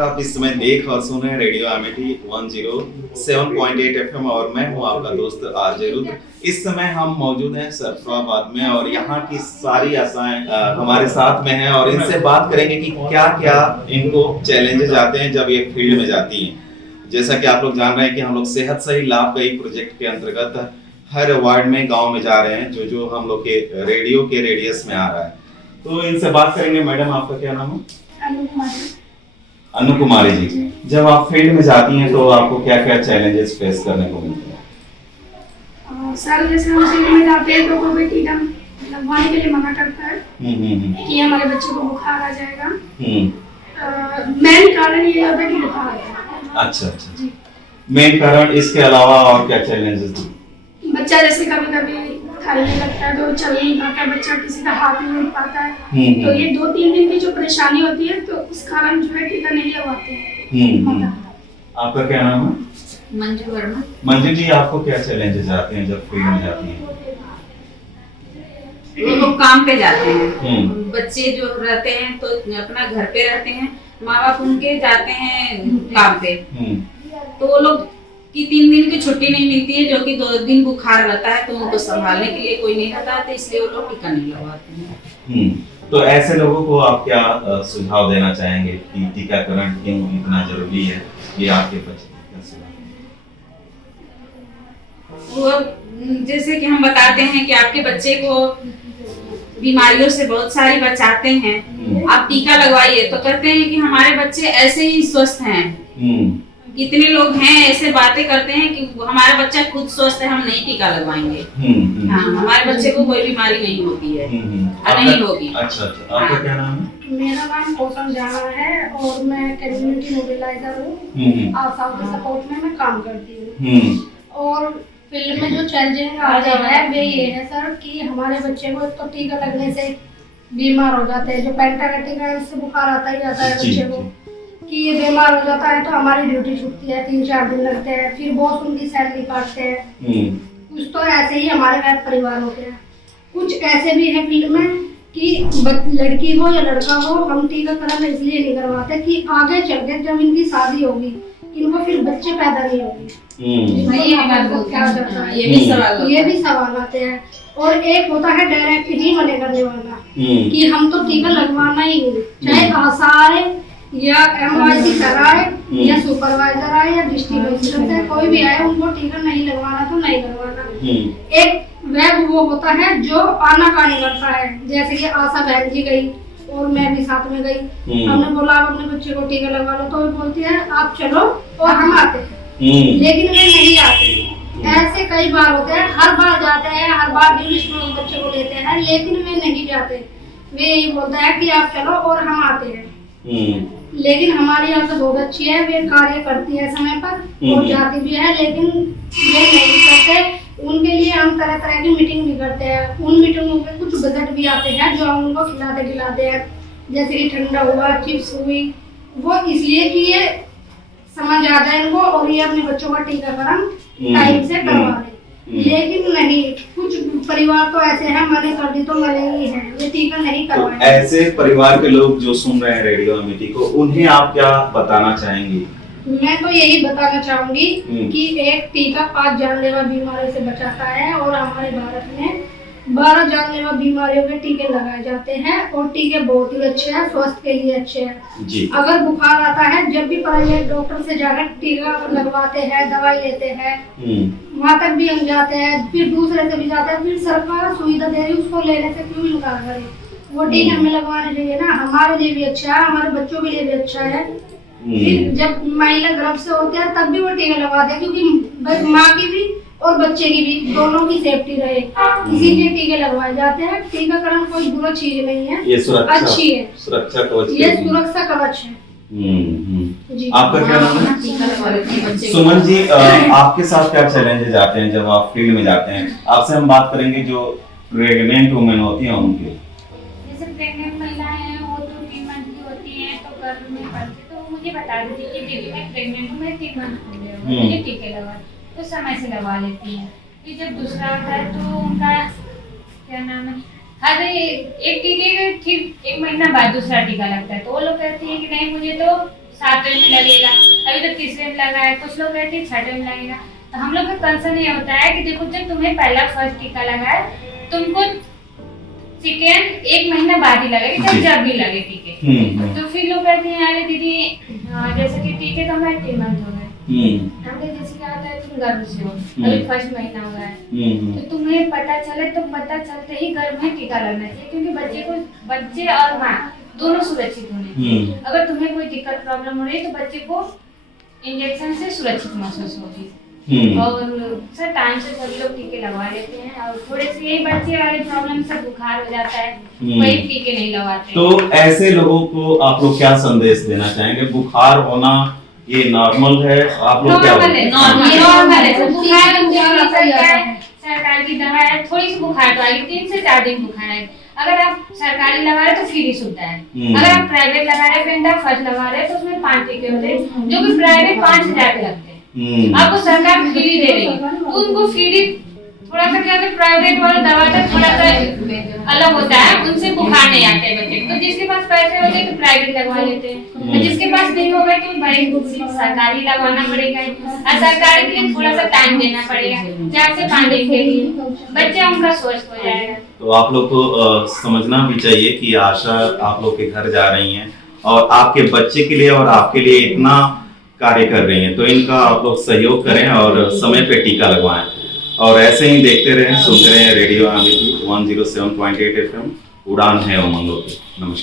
आप इस समय देख और सुन रहे हैं रेडियो एमिटी 107.8 FM और मैं हूं आपका दोस्त आरजे रुद्र। इस समय हम मौजूद हैं सरफराबाद में और यहाँ की सारी आशाएं हमारे साथ में हैं और इनसे बात करेंगे कि क्या क्या इनको चैलेंजेस आते हैं जब ये फील्ड में जाती हैं। जैसा कि आप लोग जान रहे हैं कि हम लोग सेहत सही लाभ कई प्रोजेक्ट के अंतर्गत हर वार्ड में गाँव में जा रहे हैं जो हम लोग के रेडियो के रेडियस में आ रहा है। तो इनसे बात करेंगे। मैडम, आपका क्या नाम है? अनु कुमारी जी। जब आप फील्ड में जाती हैं तो आपको क्या क्या चैलेंजेस फेस करने को मिलते हैं? सर, जैसे हम फील्ड में जाते हैं तो कोई टीका लगवाने के लिए मना करता है कि हमारे बच्चे को बुखार आ जाएगा। मेन कारण ये होता है कि बुखार आ जाएगा। अच्छा जी। मेन कारण, इसके अलावा और क्या चैलेंजेस? बच्चा जैसे कभी कभी खाने लगता है तो चल नहीं पाता, बच्चा किसी का हाथ नहीं उठ पाता है। तो ये 2-3 दिन की जो परेशानी होती है तो उस कारण जो है टीका नहीं लगवाते हैं। आपका क्या नाम है? मंजू वर्मा। मंजू जी, आपको क्या चैलेंजेस आते हैं जब फील्ड में जाती हैं? वो लोग काम पे जाते हैं, बच्चे जो रहते हैं तो अपना घर पे रहते हैं, माँ बाप उनके जाते हैं काम पे, तो वो लोग की 3 दिन की छुट्टी नहीं मिलती है, जो कि 2 दिन बुखार रहता है तो उनको संभालने के लिए कोई नहीं रहता है, तो इसलिए वो लोग टीका नहीं लगवाते हैं। तो ऐसे लोगों को आप क्या सुझाव देना चाहेंगे कि टीकाकरण क्यों इतना जरूरी है? ये आपके बच्चे वो जैसे कि हम बताते हैं कि आपके बच्चे को बीमारियों से बहुत सारी बचाते हैं, आप टीका लगवाइए, तो कहते हैं कि हमारे बच्चे ऐसे ही स्वस्थ हैं। कितने लोग हैं ऐसे बातें करते हैं कि हमारा बच्चा खुद स्वस्थ है, हम नहीं टीका लगवाएंगे। हाँ, हमारे बच्चे को कोई बीमारी नहीं होती है, नहीं होगी। अच्छा, आपका क्या नाम है? मेरा नाम गौतम जाना है और मैं कम्युनिटी मोबिलाइजर हूँ। आशा के सपोर्ट में मैं काम करती हूँ। और फील्ड में जो चैलेंज आ रहा है वे ये है सर कि हमारे बच्चे को तो टीका लगने से बीमार हो जाते हैं। जो पेंटा का टीका है उससे बुखार आता ही आता है बच्चे को, कि ये बीमार हो जाता है तो हमारी ड्यूटी छूटती है, 3-4 दिन लगते हैं, फिर बॉस उनकी सैलरी काटते हैं। कुछ तो ऐसे ही हमारे घर परिवार होते हैं। कुछ ऐसे भी है फील्ड में कि लड़की हो या लड़का हो, हम टीकाकरण इसलिए नहीं करवाते कि आगे चल के जब इनकी शादी होगी इनको फिर बच्चे पैदा नहीं होंगे। ये भी सवाल आते हैं। और एक होता है डायरेक्ट ही मना करने वाला कि हम तो टीका लगवाना ही नहीं, चाहे आशा या MYC कराए या सुपरवाइजर आए या डिस्ट्रिक्ट मजिस्ट्रेट है, कोई भी आए, उनको टीका नहीं लगवाना तो नहीं लगवाना। एक वेब वो होता है जो आनाकानी करता है, जैसे कि आशा बहन जी गई और मैं भी साथ में गई, हमने बोला आप अपने बच्चे को टीका लगवा लो, तो वो बोलती है आप चलो और हम आते हैं, लेकिन वे नहीं आते। ऐसे कई बार होते हैं, हर बार जाते हैं, हर बार लिस्ट में बच्चे को लेते हैं, लेकिन वे नहीं जाते। वे यही बोलता है कि आप चलो और हम आते हैं। लेकिन हमारी यहाँ से बहुत अच्छी है, वे कार्य करती है समय पर और जाती भी है, लेकिन वे नहीं करते। उनके लिए हम तरह तरह की मीटिंग भी करते हैं। उन मीटिंगों में कुछ बजट भी आते हैं जो हम उनको खिलाते हैं, जैसे कि ठंडा हुआ, चिप्स हुई, वो इसलिए कि ये समझ आ जाए इनको और ये अपने बच्चों का टीकाकरण टाइम से करवा ले। लेकिन नहीं, कुछ परिवार तो ऐसे हैं, मने कर दी तो मने ही है, ये टीका नहीं करवाए। तो ऐसे परिवार के लोग जो सुन रहे हैं रेडियो एमिटी को, उन्हें आप क्या बताना चाहेंगी? मैं तो यही बताना चाहूंगी कि एक टीका 5 जानलेवा बीमारियों से बचाता है और हमारे भारत में 12 जानलेवा बीमारियों के टीके लगाए जाते हैं और टीके बहुत ही अच्छे हैं, स्वास्थ्य के लिए अच्छे हैं। अगर बुखार आता है, जब भी प्राइवेट डॉक्टर से जाकर टीका लगवाते हैं, दवाई लेते हैं, वहाँ तक भी हम जाते हैं, फिर दूसरे से भी जाते हैं, फिर सरकार सुविधा दे रही है, उसको लेने से क्यों इनकार करे? वो टीके हमें लगवाने चाहिए ना, हमारे लिए भी अच्छा है, हमारे बच्चों के लिए भी अच्छा है। फिर जब महिला गर्भ से होते हैं तब भी वो टीका लगवाते हैं, क्योंकि माँ की भी और बच्चे की भी, दोनों की सेफ्टी रहे, इसीलिए टीके लगवाए जाते हैं। टीकाकरण कोई बुरा चीज नहीं है, ये सुरक्षा, अच्छी है, सुरक्षा कवच, ये सुरक्षा कवच है। जी। आपका क्या नाम है? सुमन जी, आपके साथ क्या चैलेंजेस आते हैं जब आप फील्ड में जाते हैं? आपसे हम बात करेंगे जो प्रेग्नेंट वुमेन होती हैं उनके। जैसे प्रेग्नेंट महिलाएं हैं, वो तो 3 मंथ की होती हैं, तो गर्भ में पड़ती, तो वो मुझे बता देती कि दीदी मैं प्रेग्नेंट हूँ, मैं 3 मंथ हो गए, मुझे टीके लगा, तो समय से लगा लेती हैं। फिर जब दूसरा होता है तो उनका क्या नाम है, हर एक टीके के ठीक 1 महीना बाद दूसरा टीका लगता है। तो वो लोग कहते हैं कि नहीं मुझे तो 7वें में लगेगा, अभी तो 3रे में लगा है, कुछ लोग कहते हैं 6वें में लगेगा। तो हम लोग का कंसर्न ये होता है कि देखो जब तुम्हें पहला फर्स्ट टीका लगा है, तुमको सेकेंड 1 महीना बाद ही लगेगा, चाहे जब भी लगे टीके। तो फिर लोग कहते हैं अरे दीदी जैसे कि टीके तो हमारे 3 मंथ हो गए, हमने जैसे क्या होता है तुम गर्भ से हो, अभी फर्स्ट महीना हुआ है, तो तुम्हें पता चले तो पता चलते ही गर्भ में टीका लगना चाहिए, क्योंकि बच्चे और माँ दोनों सुरक्षित होने। अगर तुम्हें कोई दिक्कत प्रॉब्लम हो रही है तो बच्चे को इंजेक्शन से सुरक्षित महसूस होगी। और सर टाइम से सभी लोग टीके लगवा लेते हैं, और थोड़े से यही बच्चे वाले प्रॉब्लम से बुखार हो जाता है, वही टीके नहीं लगवाते। तो ऐसे लोगों को आप लोग क्या संदेश देना चाहेंगे? बुखार होना ये नॉर्मल है, आप लोग क्या नॉर्मल है, नॉर्मल है। बुखार सरकार की दवा है, थोड़ी सी बुखार तो आएगी, 3 से 4 दिन बुखार है। अगर आप सरकारी लगा रहे तो फ्री सुविधा है, अगर आप प्राइवेट लगा रहे पेंटा फर्स्ट लगा रहे तो उसमें 5 टीके होते हैं, जो कि प्राइवेट 5,000 के लगते हैं। आपको सरकार फ्री दे रही है, तो उनको फ्री थोड़ा सा क्या होता है, प्राइवेट वाला दवा का थोड़ा सा अलग होता है, उनसे बुखार नहीं आते बच्चे। तो जिसके पास पैसे होते हैं तो प्राइवेट लगवा लेते हैं, और जिसके पास नहीं होगा तो भाई सरकारी लगवाना पड़ेगा, और सरकारी के लिए थोड़ा सा टाइम देना पड़ेगा, 4 से 5 दिन के लिए बच्चा उनका स्वस्थ हो जाएगा। तो आप लोग को समझना भी चाहिए कि आशा आप लोग के घर जा रही हैं और आपके बच्चे के लिए और आपके लिए इतना कार्य कर रही हैं, तो इनका आप लोग सहयोग करें और समय पे टीका लगवाएं। और ऐसे ही देखते रहें, सुनते रहें रेडियो अमेठी 107.8 FM, उड़ान है उमंगों की। नमस्कार।